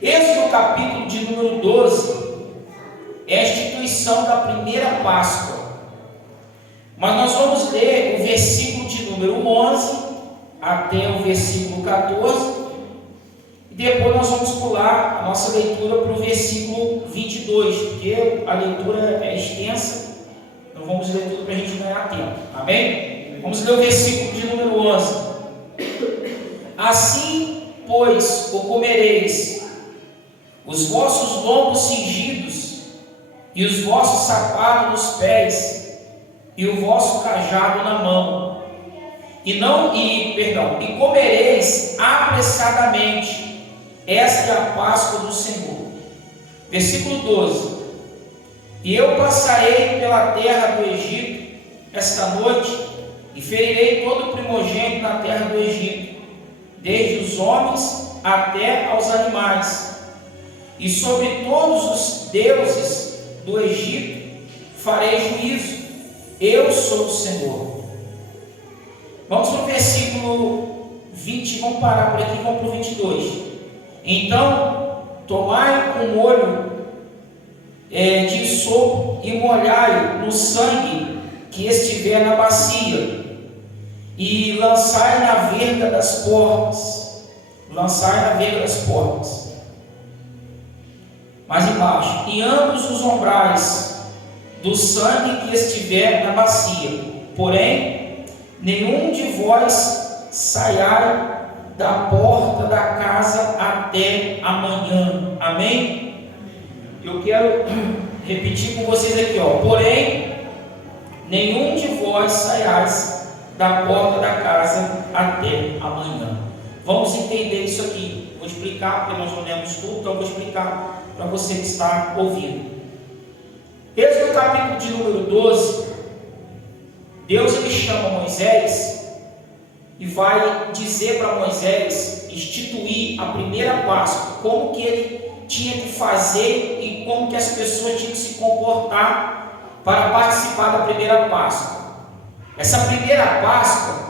Êxodo capítulo de número 12 é a instituição da primeira Páscoa. Mas nós vamos ler o versículo de número 11 até o versículo 14. E depois nós vamos pular a nossa leitura para o versículo 22, porque a leitura é extensa. Não vamos ler tudo para a gente ganhar tempo. Amém? Vamos ler o versículo de número 11. Assim, pois, o comereis, os vossos lombos cingidos, e os vossos sapatos nos pés, e o vosso cajado na mão, e comereis apressadamente. Esta é a Páscoa do Senhor. Versículo 12. E eu passarei pela terra do Egito esta noite, e ferirei todo o primogênito na terra do Egito, desde os homens até aos animais, e sobre todos os deuses do Egito farei juízo. Eu sou o Senhor. Vamos para o versículo 20, vamos parar por aqui, vamos para o 22. Então, tomai um molho de sopo e molhai no sangue que estiver na bacia, e lançai na verga das portas. Lançai na verga das portas. Mais embaixo. E ambos os ombrais do sangue que estiver na bacia. Porém, nenhum de vós saiai da porta da casa até amanhã. Amém? Eu quero repetir com vocês aqui, porém, nenhum de vós saiais da porta da casa até amanhã. Vamos entender isso aqui. Vou explicar, porque nós não lemos tudo, então vou explicar para você que está ouvindo. Êxodo capítulo de número 12, Deus ele chama Moisés e vai dizer para Moisés instituir a primeira Páscoa, como que ele tinha que fazer e como que as pessoas tinham que se comportar para participar da primeira Páscoa. Essa primeira Páscoa,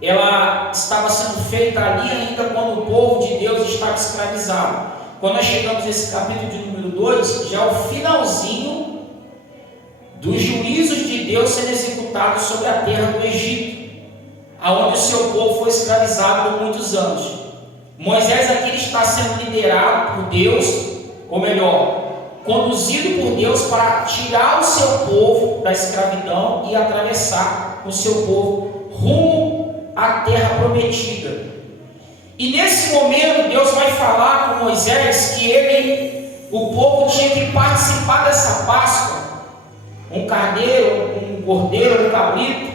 ela estava sendo feita ali ainda quando o povo de Deus estava escravizado. Quando nós chegamos nesse capítulo de número 2, já é o finalzinho dos juízos de Deus sendo executados sobre a terra do Egito, aonde o seu povo foi escravizado por muitos anos. Moisés aqui está sendo liderado por Deus, ou melhor, conduzido por Deus para tirar o seu povo da escravidão e atravessar o seu povo rumo à terra prometida. E nesse momento Deus vai falar com Moisés que o povo tinha que participar dessa Páscoa, um carneiro, um cordeiro, um cabrito,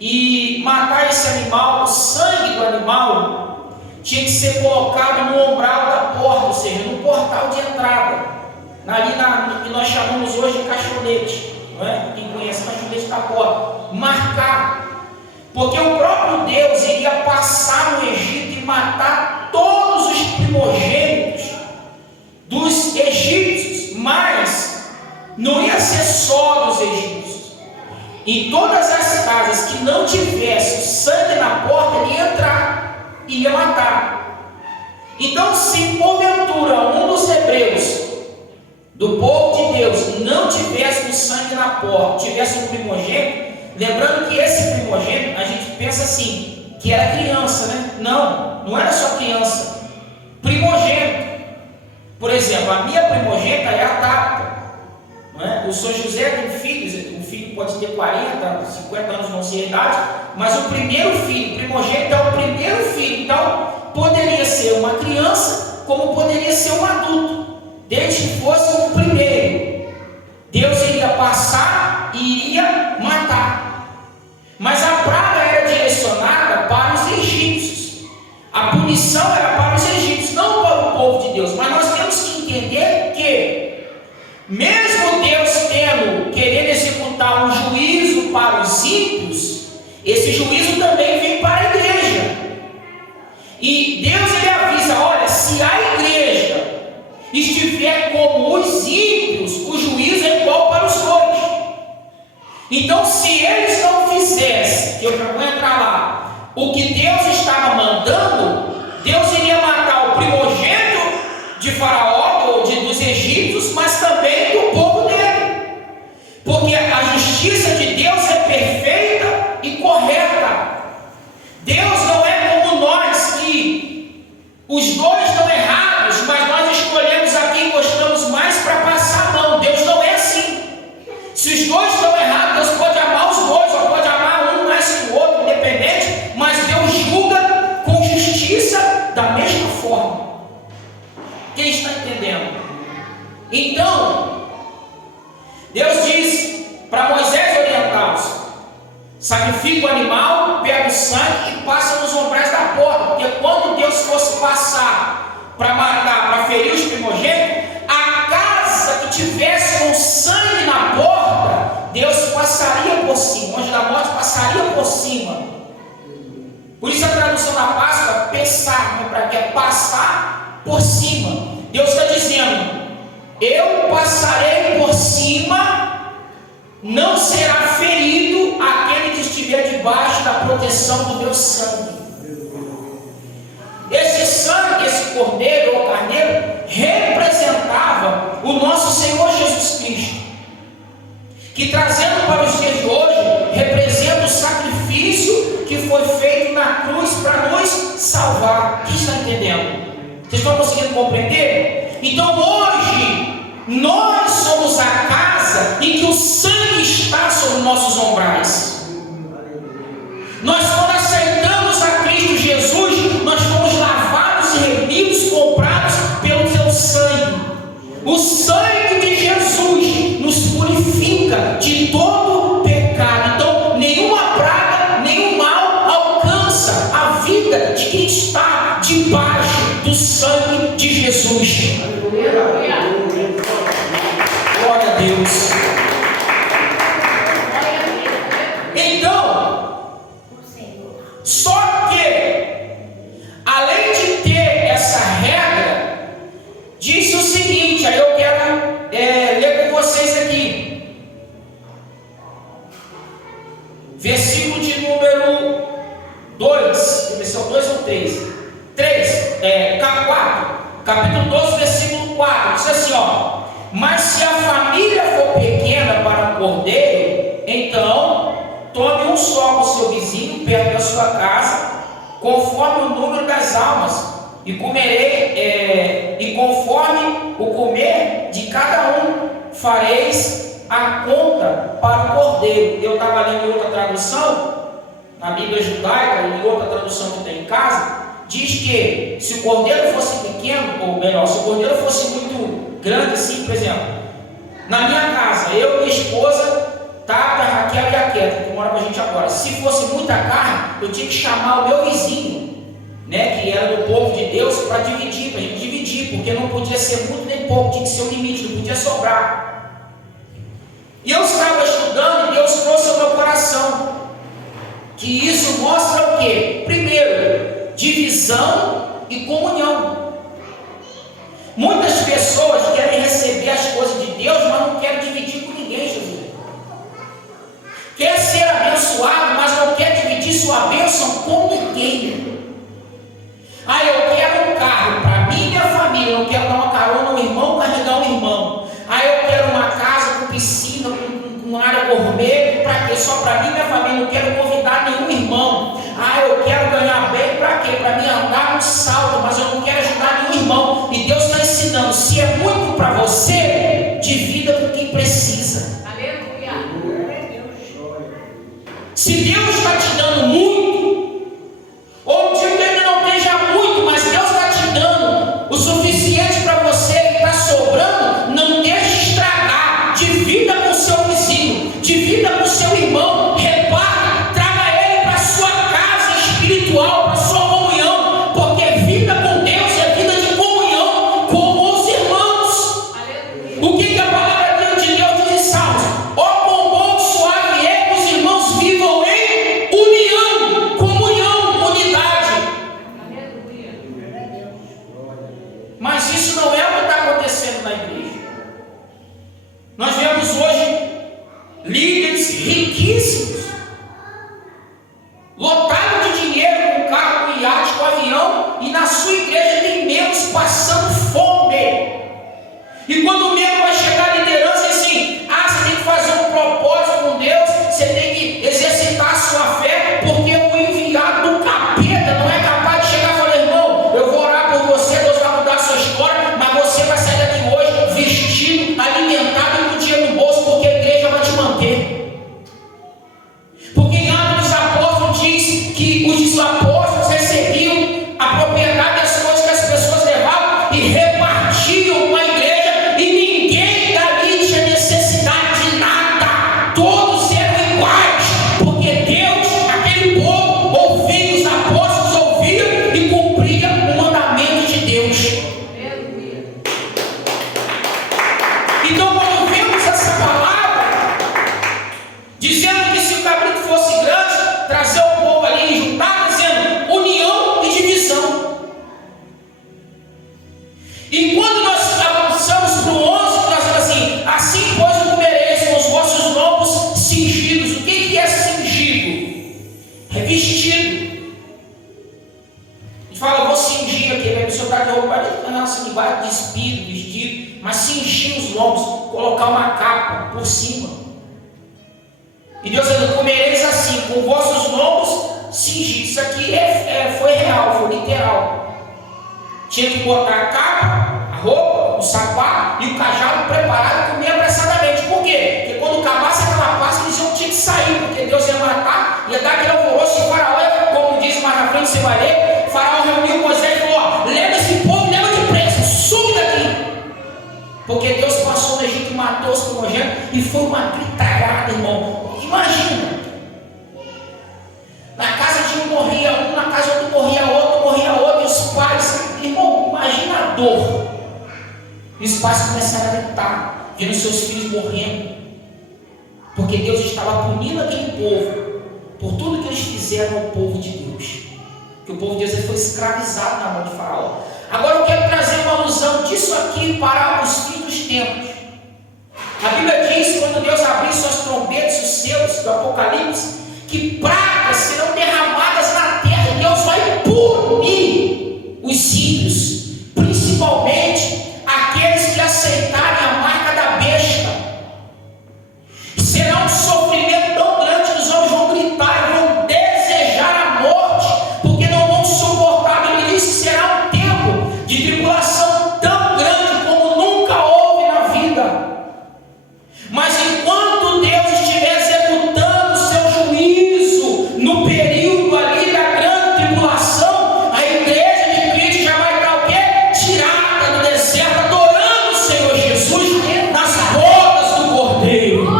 e matar esse animal. O sangue do animal tinha que ser colocado no umbral da porta, ou seja, no portal de entrada, ali que nós chamamos hoje de caixonete, não é? Quem conhece caixonete da porta, marcar, porque o próprio Deus iria passar no Egito e matar todos os primogênitos dos egípcios, mas não ia ser só dos egípcios. Em todas as casas que não tivesse o sangue na porta, ele ia entrar e ia matar. Então, se porventura um dos hebreus do povo de Deus não tivesse o sangue na porta, tivesse um primogênito, lembrando que esse primogênito, a gente pensa assim, que era criança, né? Não era só criança. Primogênito. Por exemplo, a minha primogênita é a Tabita, não é? O São José tem filhos, o filho pode ter 40, 50 anos, não sei a idade, mas o primeiro filho, o primogênito é o primeiro filho. Então, poderia ser uma criança, como poderia ser um adulto, desde que fosse o primeiro. Deus iria passar e iria matar. Mas a praga era direcionada para os egípcios. A punição era para os egípcios, não para o povo de Deus. Mas nós temos que entender que, mesmo Deus querendo executar um juízo para os ímpios, esse juízo também vem para a igreja. E Deus ele avisa: olha, se a igreja estiver como os ímpios, o juízo é igual para os dois. Então, se eles não fizessem, que eu já vou entrar lá, o que Deus estava mandando, Deus iria matar o primogênito Os dois estão errados, mas nós escolhemos a quem gostamos mais para passar a mão. Deus não é assim. Se os dois estão errados, Deus pode amar os dois, ou pode amar um mais que o outro, independente, mas Deus julga com justiça da mesma forma. Quem está entendendo? Então, Deus diz para Moisés orientá-los: sacrifica o animal, pega o sangue e passa nos umbrais da porta, porque quando Deus fosse passar para matar, para ferir os primogênitos, a casa que tivesse com sangue na porta, Deus passaria por cima, o anjo da morte passaria por cima. Por isso a tradução da Páscoa, pensar, para que é passar por cima. Deus está dizendo: eu passarei por cima, não será ferido aquele que estiver debaixo da proteção do meu sangue. Esse sangue, esse cordeiro ou carneiro, representava o nosso Senhor Jesus Cristo, que, trazendo para os dias de hoje, representa o sacrifício que foi feito na cruz para nos salvar. Quem está entendendo? Vocês estão conseguindo compreender? Então hoje nós somos a casa em que o sangue está sobre nossos ombrais. Nós, quando aceitamos a Cristo Jesus, nós fomos lavados e remidos, comprados pelo seu sangue. O sangue de Jesus nos purifica de todo pecado. Então nenhuma praga, nenhum mal alcança a vida de quem está debaixo do sangue de Jesus. Glória a Deus. Então, só que, além de ter essa regra, disse o seguinte, aí eu quero ler com vocês aqui, versículo de número 2, versículo 2 ou 3, 4, capítulo 12, versículo 4, diz assim, ó: mas se a família for pequena para um cordeiro, então tome um só com seu vizinho perto da sua casa, conforme o número das almas, e comerei, e conforme o comer de cada um, fareis a conta para o cordeiro. Eu estava lendo em outra tradução, na Bíblia judaica, e em outra tradução que tem em casa, diz que se o cordeiro fosse pequeno, ou melhor, se o cordeiro fosse muito grande, assim, por exemplo, na minha casa, eu, minha esposa, Tata, Raquel e a Queta, que mora com a gente agora, se fosse muita carne, eu tinha que chamar o meu vizinho, né, que era do povo de Deus, para dividir, para a gente dividir, porque não podia ser muito nem pouco, tinha que ser o limite, não podia sobrar. E eu estava estudando e Deus trouxe ao meu coração que isso mostra o quê? Primeiro, divisão e comunhão. Muitas pessoas querem receber as coisas de Deus, mas não querem dividir com ninguém, Jesus. Quer ser abençoado, mas não quer dividir sua bênção com ninguém. Ah, eu quero um carro para mim e minha família, eu não quero dar uma carona a um irmão, carregar um irmão. Ah, eu quero uma casa com piscina, com área gourmet, para quê? Só para mim e minha família, não quero convidar nenhum irmão. Ah, eu quero ganhar bem, para quê? Para mim andar no salto, mas eu não quero ajudar nenhum irmão. E Deus está ensinando, se é muito para você, divida com quem precisa. Aleluia. Se Deus está te dando muito, ou digo que ele não esteja muito, mas Deus está te dando o suficiente para você e está sobrando, não deixe estragar. Divida com o seu vizinho, divida com o seu irmão, reparte, traga ele para a sua casa espiritual, para a sua comunhão, porque vida com Deus é vida de comunhão com os irmãos. Aleluia. O que a palavra de Deus diz em Salmos? Ó, quão bom e suave é que os irmãos vivam em união, comunhão, unidade. Aleluia. Mas isso não é o que está acontecendo na igreja. Nós vemos hoje líderes riquíssimos, lotados de dinheiro, com carro, com iate, com avião, e na sua igreja tem membros passando fome. E quando o membro vai chegar à liderança, é assim: ah, você tem que fazer um propósito com Deus, você tem que exercitar a sua fé, porque o enviado do capeta não é capaz de chegar e falar: irmão, eu vou orar por e repartiam com a igreja, e ninguém dali tinha necessidade de nada, todos eram iguais, porque Deus, aquele povo, ouvia, os apóstolos ouviam e cumpria o mandamento de Deus. Então, quando vemos essa palavra, dizendo que se o cabrito fosse grande, trazer o povo ali e juntar, dizendo união e divisão. E quando nós avançamos para o 11, nós falamos assim: assim pois comereis com os vossos lombos cingidos. O que é cingido? Revestido. A gente fala, eu vou cingir aqui, a pessoa está de roupa, nossa, debaixo de espírito, vestido, mas cingir os lombos, colocar uma capa por cima. E Deus falou: comereis assim, com vossos lombos cingidos. Isso aqui foi real, foi literal. Tinha que botar a capa, a roupa, o sapato e o cajado preparado e comer apressadamente. Por quê? Porque quando acabasse aquela Páscoa, eles tinham que sair, porque Deus ia matar, ia dar aquele alvoroço. E o Faraó, como diz mais na frente, você vai ler, o Faraó reuniu Moisés e falou: ó, leva esse povo, leva depressa, some daqui. Porque Deus passou no Egito e matou os primogênitos, e foi uma gritarada, irmão. Imagina, na casa de um morria um, na casa de outro morria outro, e os pais, irmão, imagina a dor. E os pais começaram a gritar, vendo seus filhos morrendo, porque Deus estava punindo aquele povo por tudo que eles fizeram ao povo de Deus. Que o povo de Deus foi escravizado na mão de Faraó. Agora eu quero trazer uma alusão disso aqui para os fins dos tempos. A Bíblia diz, quando Deus abrir suas trombetas, os selos do Apocalipse, que pragas serão derramadas na terra, e Deus vai punir os ímpios, principalmente aqueles que aceitarem a marca da besta. Será um sofrimento tão grande que os homens vão gritar e vão desejar a morte, porque não vão suportar. A Bíblia diz que será um tempo de tribulação tão grande como nunca houve na vida. Mas enquanto Deus estiver executando o seu juízo no período ali da grande tribulação, a igreja de Cristo já vai estar o quê? Tirada do deserto, adorando o Senhor Jesus nas bodas do Cordeiro.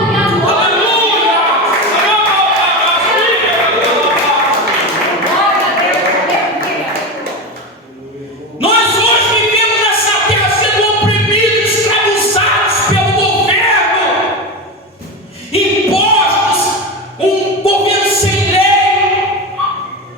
Nós hoje vivemos nessa terra sendo oprimidos, escravizados pelo governo, impostos, um governo sem lei.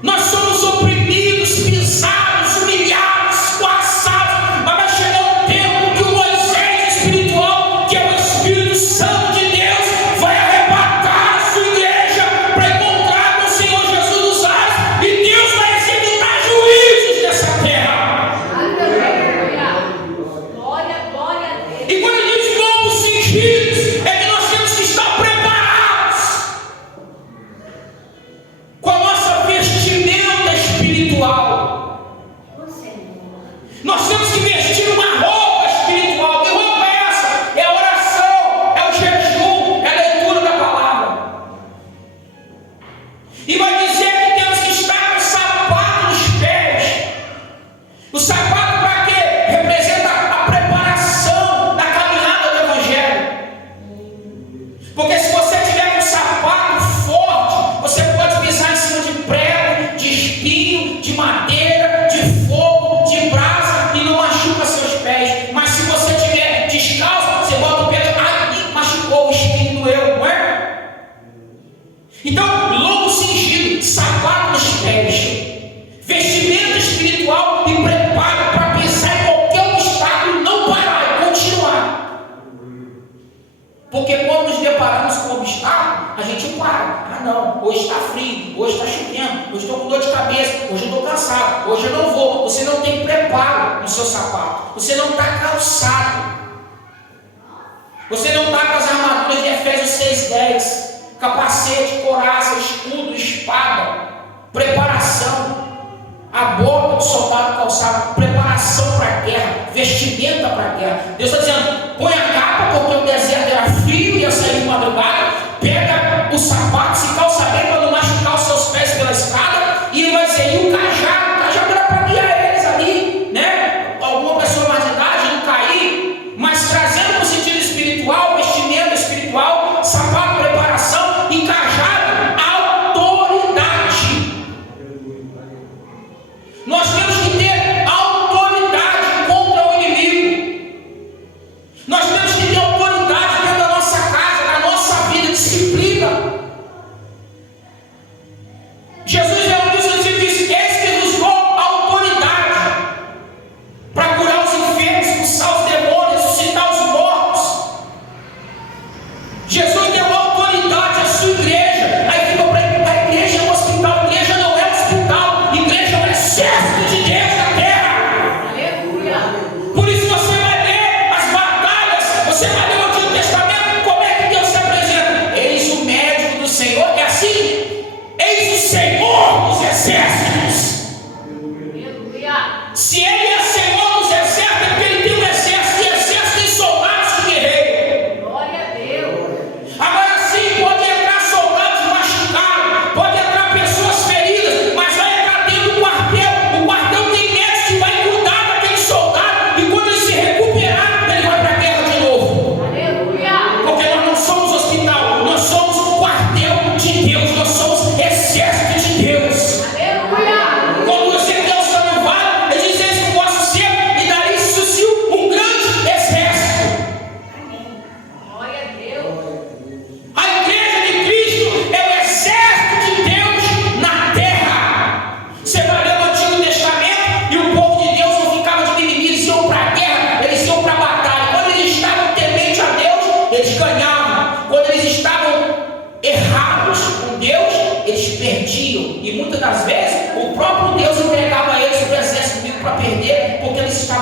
Nós somos oprimidos, pisados, humilhados, escorraçados. Mas vai chegar um tempo que o Moisés espiritual, que é o Espírito Santo de Deus, vai arrebatar a sua igreja para encontrar com o Senhor Jesus dos ares, e Deus vai executar juízos nessa terra. E quando ele diz lombos cingidos, é que nós temos que estar preparados com a nossa vestimenta espiritual. Nós temos que vestir uma roupa espiritual. Que roupa é essa? É a oração, é o jejum, é a leitura da palavra. E vai dizer que temos que estar com o sapato nos pés. O sapato para quê? Representa a preparação da caminhada do Evangelho. Porque se você tiver com um sapato forte, você pode pisar em cima de prego, de espinho, de madeira, de fogo, de brasa, e não machuca seus pés. Mas se você tiver descalço, você bota o pé, machucou, o espinho doeu, não é? Então, lombo cingido, sapato nos pés, vestimento espiritual e preparo para pisar em qualquer obstáculo e não parar e continuar. Porque quando nos deparamos com um obstáculo, a gente para. Ah não, hoje está frio, hoje está chovendo, hoje estou com dor de cabeça, hoje eu estou cansado, hoje eu não vou. Você não tem preparo no seu sapato, você não está calçado, você não está com as armaduras de Efésios 6:10, capacete, couraça, escudo, espada, preparação, a bota do soldado calçado, preparação para a guerra, vestimenta para a guerra. Deus está dizendo: põe a capa, porque o deserto era frio, ia sair de madrugada, pega o sapato, se calça bem para não machucar os seus pés pela estrada, e ele vai dizer: e o cajado era para guiar eles ali, né? Alguma pessoa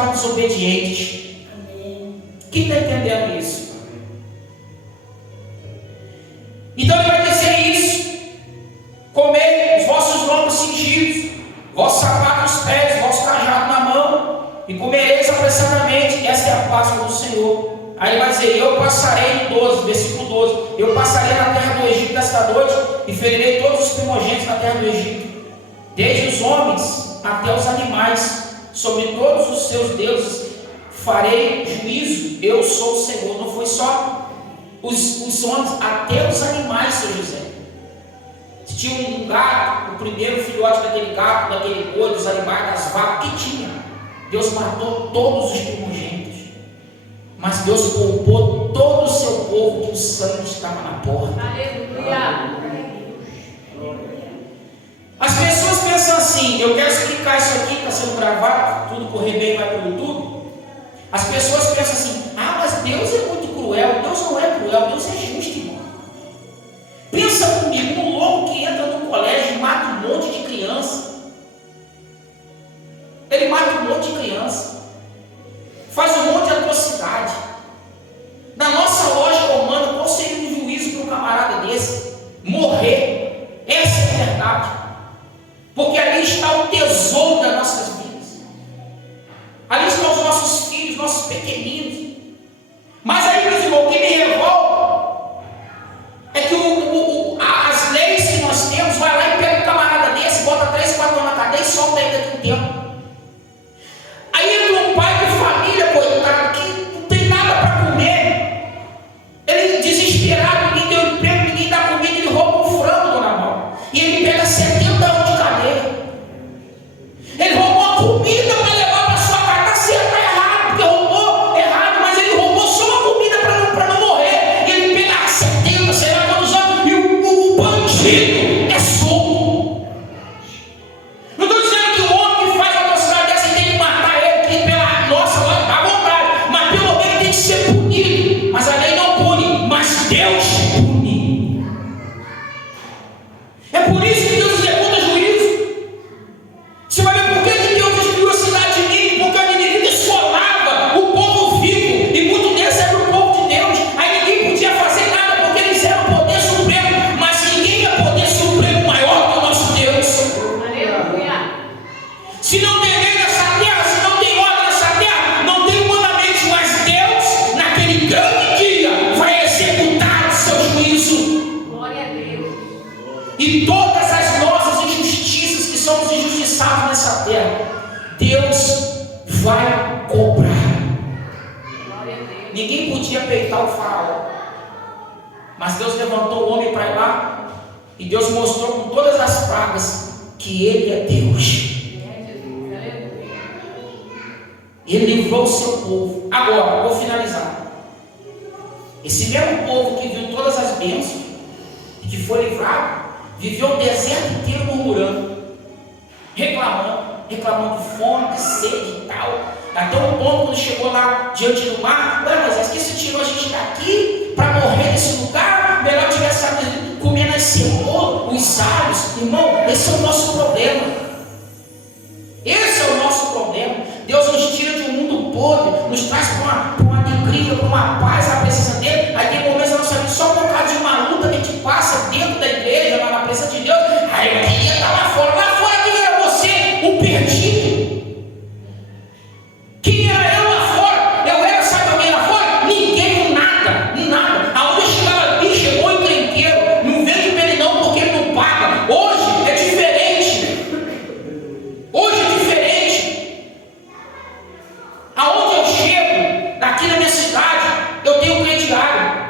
estavam desobedientes. Quem está entendendo isso? Então ele vai dizer isso: comei os vossos lombos cingidos, vossos sapatos nos pés, vosso cajado na mão, e comereis apressadamente. Esta é a Páscoa do Senhor. Aí ele vai dizer: eu passarei, 12, versículo 12, eu passarei na terra do Egito desta noite, e ferirei todos os primogênitos na terra do Egito, desde os homens até os animais, sobre todos os seus deuses farei juízo. Eu sou o Senhor. Não foi só os homens, até os animais, seu José. Se tinha um gato, o primeiro filhote daquele gato, daquele boi, dos animais, das vacas, que tinha, Deus matou todos os primogênitos. Mas Deus poupou todo o seu povo, que o sangue estava na porta. Aleluia. As pessoas pensam assim, eu quero explicar isso aqui, está sendo gravado, tudo correr bem vai para o YouTube. As pessoas pensam assim: ah, mas Deus é muito cruel. Deus não é cruel, Deus é justo, irmão. Pensa comigo, um louco que entra no colégio e mata um monte de criança. Ele mata um monte de criança, faz um monte de atrocidade. Na nossa lógica humana, qual seria o juízo para um camarada desse? Morrer. Essa é a verdade. Porque ali está o tesouro das nossas vidas. Ali estão os nossos filhos, nossos pequeninos. Mas aí, meus irmãos, o que me revolta é que as leis que nós temos, vai lá e pega um camarada desse, bota 3, 4 anos na cadeia e solta ele daqui um tempo. Aí entra um pai de família, coitado, que não tem nada para comer. Ele desesperado, ninguém deu emprego, ninguém dá comida, ele rouba um frango, dona Maura. E ele pega 70 anos de cadeia. Ele roubou a comida para levar para sua casa. Está certo, está errado, porque roubou errado, mas ele roubou só a comida para não morrer. E ele pega 70, sei lá quantos anos, e o bandido é solto. Não estou dizendo que o homem que faz uma atrocidade dessa tem que matar ele, que pela nossa lógica dá vontade, mas pelo menos tem que ser punido. Mas a lei não pune, mas Deus pune. É por isso que Deus executa juízo. Você vai ver por que Deus destruiu a cidade de Nínive, porque a Nínive esfolava o povo vivo, e muito deles era o povo de Deus. Aí ninguém podia fazer nada, porque eles eram o poder supremo, mas ninguém é poder supremo maior que o nosso Deus. Aleluia. Se não tem lei nessa terra, se não tem ordem nessa terra, não tem humanamente, mas Deus, naquele grande dia, vai executar o seu juízo. Glória a Deus. E todas as nossas injustiças, que somos injustiçados nessa terra, Deus vai cobrar. Ninguém podia peitar o faraó, mas Deus levantou o homem para ir lá, e Deus mostrou com todas as pragas que Ele é Deus. Ele livrou o seu povo. Agora, vou finalizar. Esse mesmo povo que viu todas as bênçãos e que foi livrado, viveu o deserto inteiro murmurando, reclamando de fome, de sede e tal. Até um ponto, quando chegou lá diante do mar: mas que você tirou a gente daqui para morrer nesse lugar? Melhor tivesse comendo esse cebola, os alhos. Irmão, esse é o nosso problema. Esse é o nosso problema. Deus nos tira de um mundo podre, nos traz para uma alegria, para uma paz, a presença dele. Aí tem momentos da nossa vida, só por causa de uma luta que a gente passa dentro da igreja, lá na presença de Deus. Aí eu queria estar lá fora. Lá fora, quem era você? Um perdido. Quem era eu lá fora? Eu era, sabe alguém lá fora? Ninguém, nada. Aonde eu chegava ali, chegou o encrenqueiro. Não vende para ele não, porque ele não paga. Hoje é diferente. Aonde eu chego, daqui na minha cidade, eu tenho um crediário.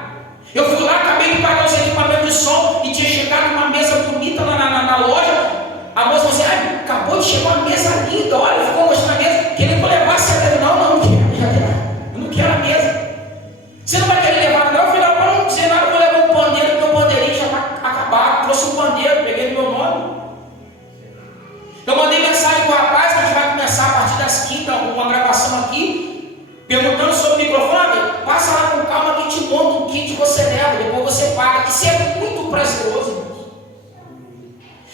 Eu fui lá, acabei de pagar os equipamentos de som, e tinha chegado uma mesa bonita lá na loja. A moça falou assim: acabou de chegar uma mesa linda, olha, ficou mostrando a mesa. Queria que eu levasse a mesa. Não quero. Eu não quero a mesa. Você não vai querer levar, não? Afinal, para não dizer nada, eu vou levar um pandeiro, porque o pandeirinho já está acabado. Trouxe um pandeiro, peguei no meu nome. Eu mandei mensagem para o rapaz, que a gente vai começar a partir das quintas, uma gravação aqui, perguntando sobre o microfone. Passa lá com calma que a gente monta um kit, você leva, depois você paga. Isso é muito prazeroso, irmãos.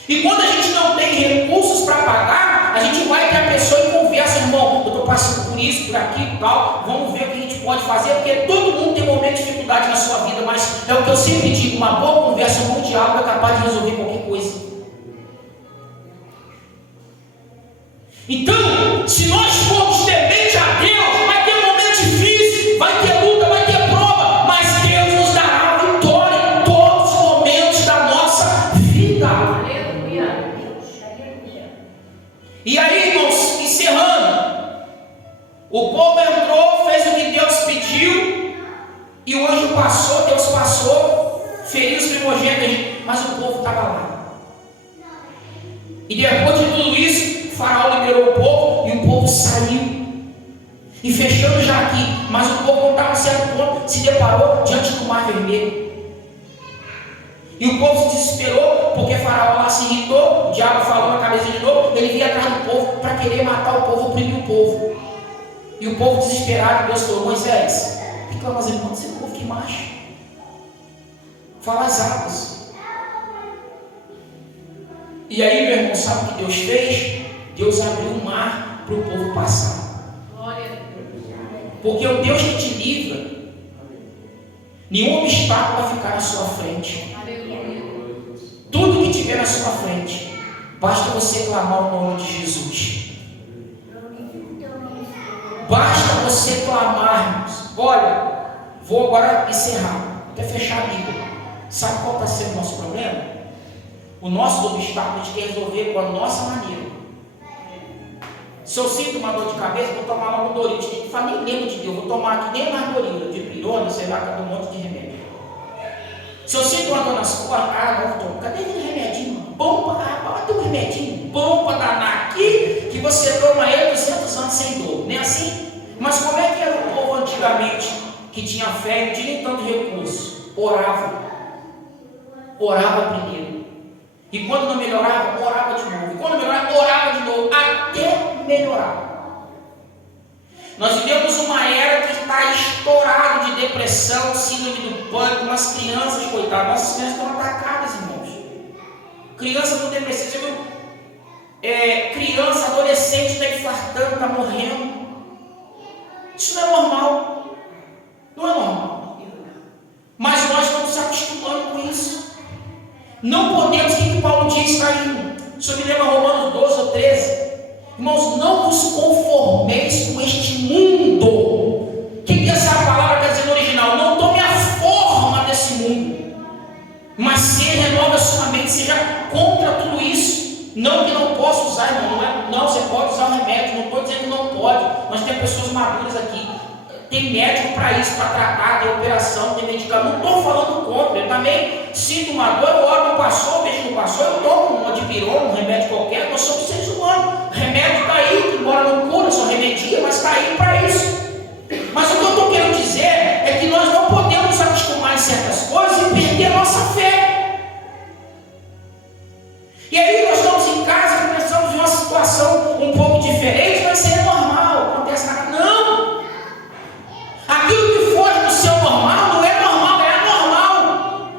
E quando a gente não tem recursos para pagar, a gente vai ter a pessoa e conversa: irmão, eu estou passando por por isso, por aquilo e tal, vamos ver o que a gente pode fazer, porque todo mundo tem momento de dificuldade na sua vida, mas é o que eu sempre digo, uma boa conversa, um bom diálogo é capaz de resolver qualquer coisa. Então, se nós formos temente a Deus, vai ter momento difícil, vai ter luta, vai ter prova, mas Deus nos dará a vitória em todos os momentos da nossa vida. Aleluia. E aí, irmãos, encerrando, o povo entrou, fez o que Deus pediu, e o anjo passou, Deus passou, feriu os primogênitos, mas o povo estava lá. E depois de tudo isso, o faraó liberou o povo e o povo saiu. E fechando já aqui, mas o povo não estava a certo ponto, se deparou diante do mar vermelho. E o povo se desesperou, porque o faraó lá se irritou, o diabo falou na cabeça de novo, ele vinha atrás do povo para querer matar o povo, oprimir o povo. E o povo desesperado, Deus falou: Moisés, fica mais irmãos, esse povo que marcha. Fala as águas. E aí, meu irmão, sabe o que Deus fez? Deus abriu o mar para o povo passar. Porque o Deus que te livra, nenhum obstáculo vai ficar na sua frente. Tudo que tiver na sua frente, basta você clamar o nome de Jesus. Basta você clamar, irmãos. Olha, vou agora encerrar, até fechar a Bíblia. Sabe qual está sendo o nosso problema? O nosso obstáculo a gente quer resolver com a nossa maneira. Se eu sinto uma dor de cabeça, vou tomar uma Dorito. Tem que falar, nem lembro de Deus, vou tomar aqui nem mais Dorito, de pirona, sei lá, cada um monte de remédio. Se eu sinto uma dor nas costas, não tomo. Cadê aquele remedinho? Bom para caramba, tem um remedinho bom para danar aqui, que você toma ele 200 anos sem dor. Nem assim? Mas como é que era o povo antigamente, que tinha fé, não tinha nem tanto recurso? Orava. Orava primeiro. E quando não melhorava, orava de novo. E quando melhorava, orava de novo, até melhorar. Nós vivemos uma era que está estourada de depressão, síndrome do pânico, umas crianças, coitadas, nossas crianças estão atacadas, irmãos. Criança com depressão, você viu? Criança, adolescente está infartando, está morrendo. Isso não é normal. Não é normal. Mas nós estamos se acostumando com isso. Não podemos, o que Paulo diz aí? Se eu me lembro, Romanos 12 ou 13. Irmãos, não vos conformeis com este mundo. O que essa palavra está dizendo no original? Não tome a forma desse mundo, mas se renova a sua mente, seja contra tudo isso. Não que não possa usar, irmão, não, você pode usar o remédio, não estou dizendo que não pode, mas tem pessoas maduras aqui. Tem médico para isso, para tratar, tem operação, tem medicamento. Não estou falando contra, eu também sinto uma dor, o órgão passou, o beijo não passou, eu tomo uma dipirona, um remédio qualquer, nós somos seres humanos. O remédio está aí, embora não cura, só remedia, mas está aí para isso. Mas o que eu estou querendo dizer é que nós não podemos nos acostumar em certas coisas e perder a nossa fé. E aí nós estamos em casa e pensamos em uma situação um pouco diferente, mas isso é normal, acontece na casa. Não! Aquilo que foge do seu normal não é normal, é anormal.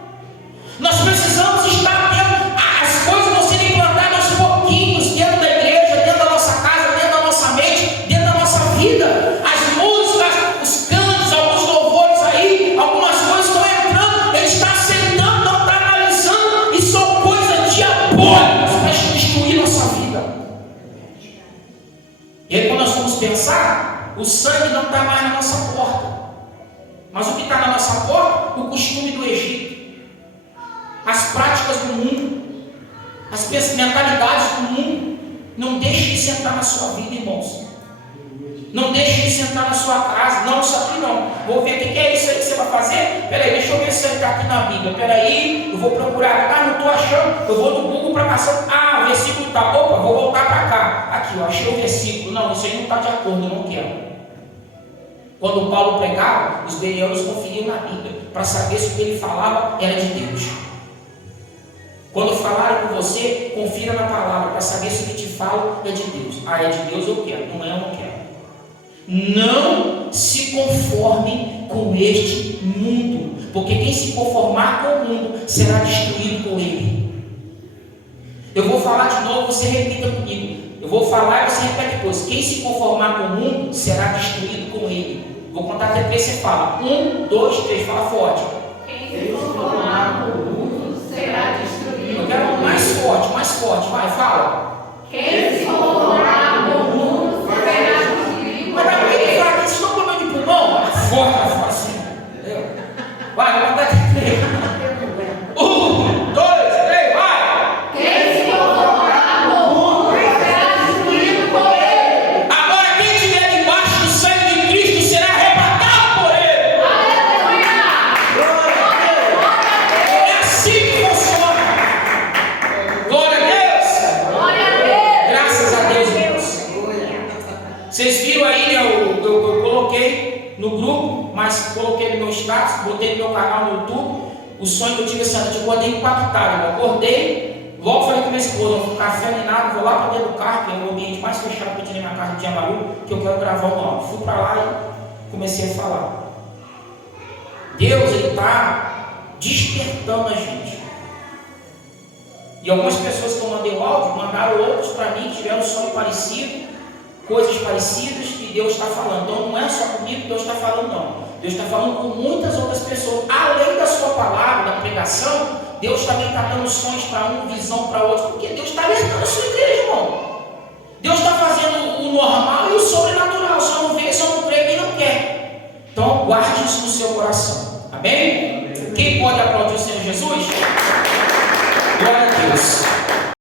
Nós precisamos estar tendo as coisas vão ser implantadas aos pouquinhos dentro da igreja, dentro da nossa casa, dentro da nossa mente, dentro da nossa vida. As músicas, os cantos, alguns louvores aí, algumas coisas estão entrando, ele está aceitando, não está analisando, e são coisas diabólicas para destruir nossa vida. E aí quando nós vamos pensar, o sangue não está mais na nossa porta. Mas o que está na nossa porta? O costume do Egito, as práticas do mundo, as mentalidades do mundo. Não deixe de sentar na sua vida, irmãos. Não deixe de sentar na sua casa. Não, isso aqui não. Vou ver o que é isso aí que você vai fazer. Peraí, deixa eu ver se está aqui na Bíblia. Peraí, eu vou procurar. Ah, não estou achando. Eu vou no Google para passar. Ah, o versículo está. Opa, vou voltar para cá. Aqui, eu achei o versículo. Não, isso aí não está de acordo, eu não quero. Quando Paulo pregava, os bereanos conferiam na Bíblia para saber se o que ele falava era de Deus. Quando falaram com você, confira na palavra para saber se o que te fala é de Deus. Ah, é de Deus, eu quero. Não é, eu não quero. Não se conformem com este mundo, porque quem se conformar com o mundo será destruído com ele. Eu vou falar de novo, você repita comigo. Eu vou falar e você repete depois. Quem se conformar com o mundo será destruído com ele. Vou contar até 3, você fala. 1, 2, 3, fala forte. Quem se conformar com o mundo será destruído. Eu quero mais forte, vai, fala. Quem se conformar com o mundo será destruído. Mas dá ele fala que isso não é problema de pulmão. Forte assim. Entendeu? Vai, vou contar até 3. 1, 2, 3, vai. Quem se conformar com o mundo será destruído por ele. Agora quem estiver debaixo do sangue de Cristo será arrebatado por ele. É assim que funciona. Glória a Deus. Glória a Deus. Graças a Deus, irmãos. Vocês viram aí, né? Eu coloquei no grupo, mas coloquei no meu status, botei no meu canal no YouTube. O sonho que eu tive essa noite, eu acordei impactado. Eu acordei, logo falei com minha esposa, não vou café nem nada, vou lá para dentro do carro, que é o ambiente mais fechado que eu tinha na minha casa de Amaru, que eu quero gravar um áudio. Fui para lá e comecei a falar. Deus, Ele está despertando a gente. E algumas pessoas que eu mandei o áudio, mandaram outros para mim, que tiveram um sonho parecido, coisas parecidas, que Deus está falando. Então não é só comigo que Deus está falando, não. Deus está falando com muitas outras pessoas. Além da sua palavra, da pregação, Deus também está dando sonhos para um, visão para outro, porque Deus está alertando a sua igreja, irmão. Deus está fazendo o normal e o sobrenatural. Só não vê, só não crê quem não quer. Então guarde isso no seu coração. Amém? Quem pode aplaudir o Senhor Jesus? Glória a Deus.